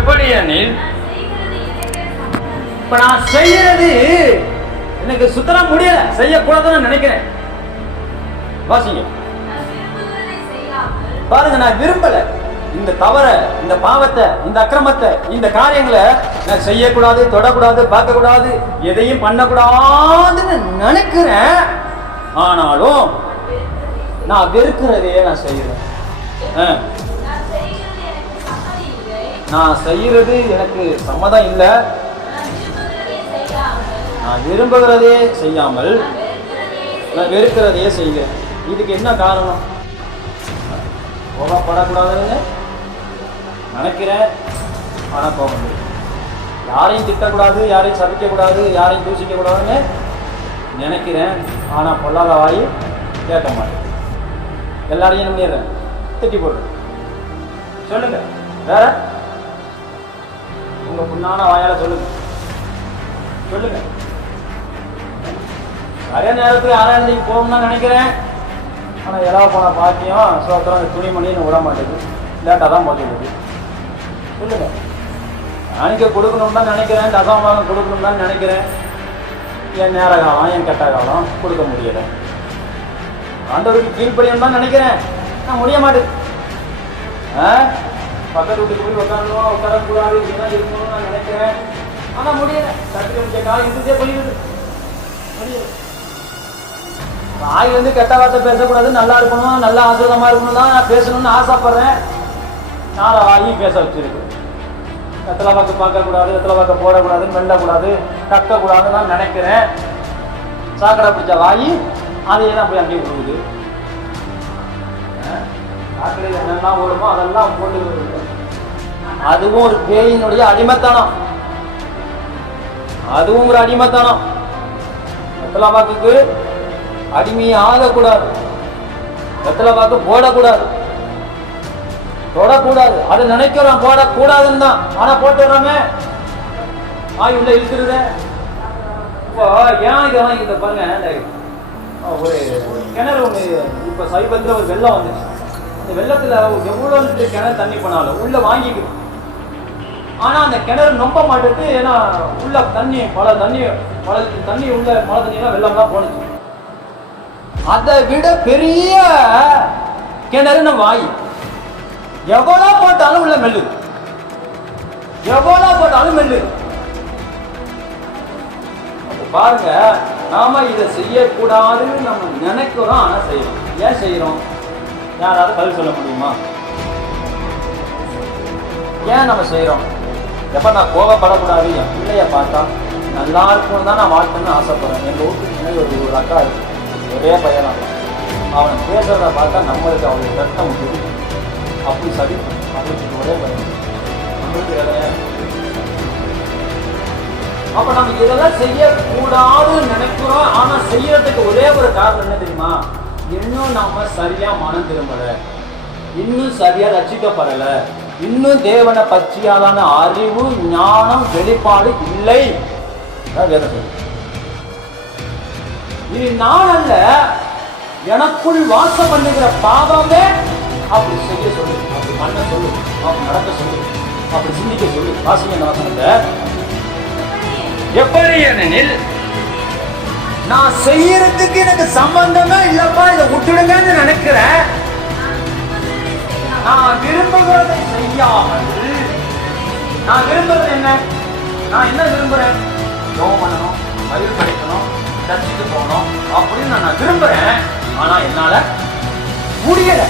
எப்படி எனில் இப்ப நான் செய்யறது எனக்கு சுத்தரா முடியல செய்யக்கூடாதுன்னு நினைக்கிறேன். வாசிங்க. பாருங்க நான் விரும்பல இந்த தவற இந்த பாவத்தை இந்த அக்கிரமத்தை இந்த காரியங்களை நான் செய்யக்கூடாது தொடக்கூடாது பார்க்கக்கூடாது எதையும் பண்ணக்கூடாதுன்னு நினைக்கிறேன். ஆனாலும் நான் வெறுக்கிறதையே நான் செய்யறேன். நான் செய்கிறது எனக்கு சம்மதம் இல்லை. நான் விரும்புகிறதே செய்யாமல் நான் வெறுக்கிறதையே செய்கிறேன். இதுக்கு என்ன காரணம்? கோபப்படக்கூடாதுன்னு நினைக்கிறேன் ஆனால் கோபம் யாரையும் திட்டக்கூடாது யாரையும் சபிக்கக்கூடாது யாரையும் தூசிக்கக்கூடாதுன்னு நினைக்கிறேன். ஆனால் பொல்லாத வாய் கேட்க மாட்டேன். எல்லாரையும் என்ன பண்ணிடுறேன்? திட்டி போடுறேன். சொல்லுங்கள் வேறு? உங்க முன்னான வாயால சொல்லுங்க. சொல்லுங்க. நிறைய நேரத்துக்கு ஆராய்ச்சிக்கு போகணும்னு நினைக்கிறேன். ஆனால் எலா போன பாக்கியம் சோத்திரம் துணிமணின்னு விட மாட்டேங்குது லேட்டாக தான் போட்டுக்குது சொல்லுங்க. காணிக்க கொடுக்கணும் தான் நினைக்கிறேன். தசமபாகம் கொடுக்கணும் தான் நினைக்கிறேன். என் நேர காலம் என் கெட்ட காலம் கொடுக்க முடியலை. ஆண்டவருக்கு கீழ்ப்படியும் தான் நினைக்கிறேன். நான் முடிய மாட்டேன். ஆ? பக்கத்து வீட்டுக்கு போய் உட்காரணும் உட்காரக்கூடாது இப்படிதான் இருக்கணும்னு நான் நினைக்கிறேன். ஆனால் முடியல. சத்திரம் முடிச்ச இருந்ததே இருந்துட்டே போயிடுது. முடியல. வாய் வந்து கெட்ட வார்த்தை பேசக்கூடாது. நல்லா இருக்கணும் நல்லா ஆசிரியமா இருக்கணும் தான் நான் பேசணும்னு ஆசைப்படுறேன். நாளை வாயும் பேச வச்சிருக்கு. எத்தனை வாக்கு பார்க்கக்கூடாது எத்தனை வாக்க போடக்கூடாது மெல்லக்கூடாது கக்கக்கூடாதுன்னு நான் நினைக்கிறேன். சாக்கடை பிடிச்ச வாய் அதையே தான் போய் அங்கேயே விழுகுது சாக்கடையில் என்னெல்லாம் ஓடுமோ அதெல்லாம் போட்டு அதுவும் ஒரு பேயினுடைய அடிமைத்தனம். அதுவும் ஒரு அடிமைத்தனம். வெத்தலை அடிமையை ஆகக்கூடாது. வெத்தலை பாக்கு போடக்கூடாது. தொடக்கூடாது. அதை நினைக்கிறோம் போடக்கூடாதுன்னு தான். ஆனா போட்டுறாமே ஆய் உள்ள இழுத்துருத இப்போ ஏன் இதெல்லாம் இந்த பாருங்க இந்த ஒரு கிணறு ஒன்று இப்போ சமீபத்தில் ஒரு வெள்ளம் வந்துச்சு. இந்த வெள்ளத்தில் எவ்வளோ கிணறு தண்ணி பண்ணாலும் உள்ள வாங்கிக்கணும். ஆனா அந்த கிணறு நம்ப மாட்டேது. ஏன்னா உள்ள தண்ணி பல தண்ணி பல தண்ணி உள்ள மழை தண்ணியெல்லாம் வெள்ளம் தான் போனது அதை விட பெரிய கிணறு நம்ம வாய். எவ்வளோ போட்டாலும் உள்ள மெல்லு. எவ்வளோ போட்டாலும் மெல்லு. பாருங்க நாம இதை செய்யக்கூடாதுன்னு நம்ம நினைக்கிறோம் ஆனால் செய்யணும் ஏன் செய்யறோம்? யாராவது பதில் சொல்ல முடியுமா? ஏன் நம்ம செய்யறோம்? எப்போ நான் கோவப்படக்கூடாது? என் பிள்ளைய பார்த்தா நல்லா இருக்கும்னு தான் நான் வாழ்க்கணும்னு ஆசைப்படுறேன். எங்கள் வீட்டுக்கு முன்னாடி ஒரு ஒரு அக்கா இருக்கு. ஒரே பையன் அவனை. பேசுகிறத பார்த்தா நம்மளுக்கு அவனுக்கு ரத்தம் உண்டு அப்படி சரி அப்படின்னு ஒரே பையன் நம்மளுக்கு வேலையா அப்போ நம்ம இதெல்லாம் செய்யக்கூடாதுன்னு நினைக்கிறோம். ஆனால் செய்யறதுக்கு ஒரே ஒரு காரணம் என்ன தெரியுமா? இன்னும் நம்ம சரியாக மனம் திரும்பலை. இன்னும் சரியாக ரசிக்கப்படலை. இன்னும் தேவனை பற்றியாதான அறிவு ஞானம் வெளிப்பாடு இல்லை. அதான் இது நான் அல்ல எனக்குள் வாசம் பண்ணுகிற பாவமே அப்படி செய்ய சொல்லு. அப்படி பண்ண சொல்லு. அப்படி நடக்க சொல்லு. அப்படி சிந்திக்க சொல்லு. வாசிங்க வாசனத்தை. எப்படி எனில் நான் செய்யறதுக்கு எனக்கு சம்பந்தமே இல்லப்பா இதை விட்டுடுங்கன்னு நினைக்கிறேன். செய்யாமல் நான் விரும்புறது என்ன? நான் என்ன விரும்புறேன்? ஜோம் பண்ணணும் பயிர் படிக்கணும் சர்ச்சுக்கு போகணும் அப்படின்னு நான் விரும்புறேன். ஆனா என்னால முடியலை.